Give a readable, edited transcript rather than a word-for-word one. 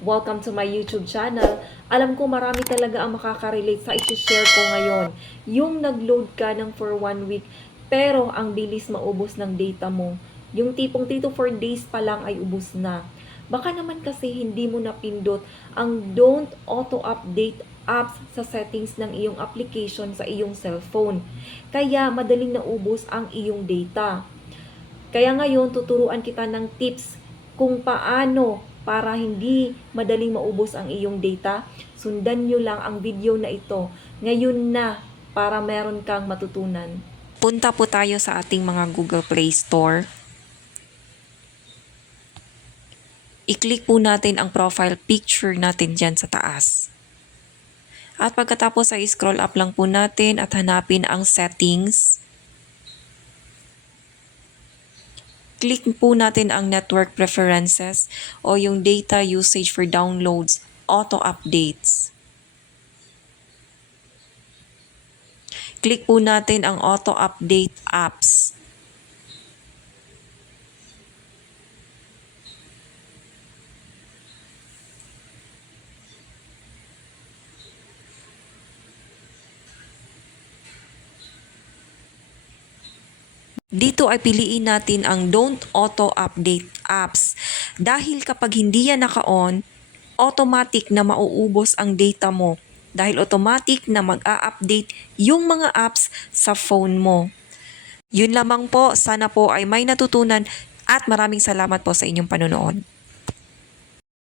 Welcome to my YouTube channel. Alam ko marami talaga ang makaka-relate sa i-share ko ngayon. Yung nag-load ka ng for 1 week, pero ang bilis maubos ng data mo. Yung tipong 3 to 4 days pa lang ay ubos na. Baka naman kasi hindi mo napindot ang don't auto-update apps sa settings ng iyong application sa iyong cellphone. Kaya madaling naubos ang iyong data. Kaya ngayon, tuturuan kita ng tips kung paano para hindi madaling maubos ang iyong data. Sundan nyo lang ang video na ito ngayon na para meron kang matutunan. Punta po tayo sa ating mga Google Play Store. I-click po natin ang profile picture natin dyan sa taas. At pagkatapos ay scroll up lang po natin at hanapin ang settings. Click po natin ang network preferences o yung data usage for downloads, auto updates. Click po natin ang auto update apps. Dito ay piliin natin ang don't auto update apps dahil kapag hindi yan naka-on, automatic na mauubos ang data mo dahil automatic na mag-a-update yung mga apps sa phone mo. Yun lamang po, sana po ay may natutunan at maraming salamat po sa inyong panonood.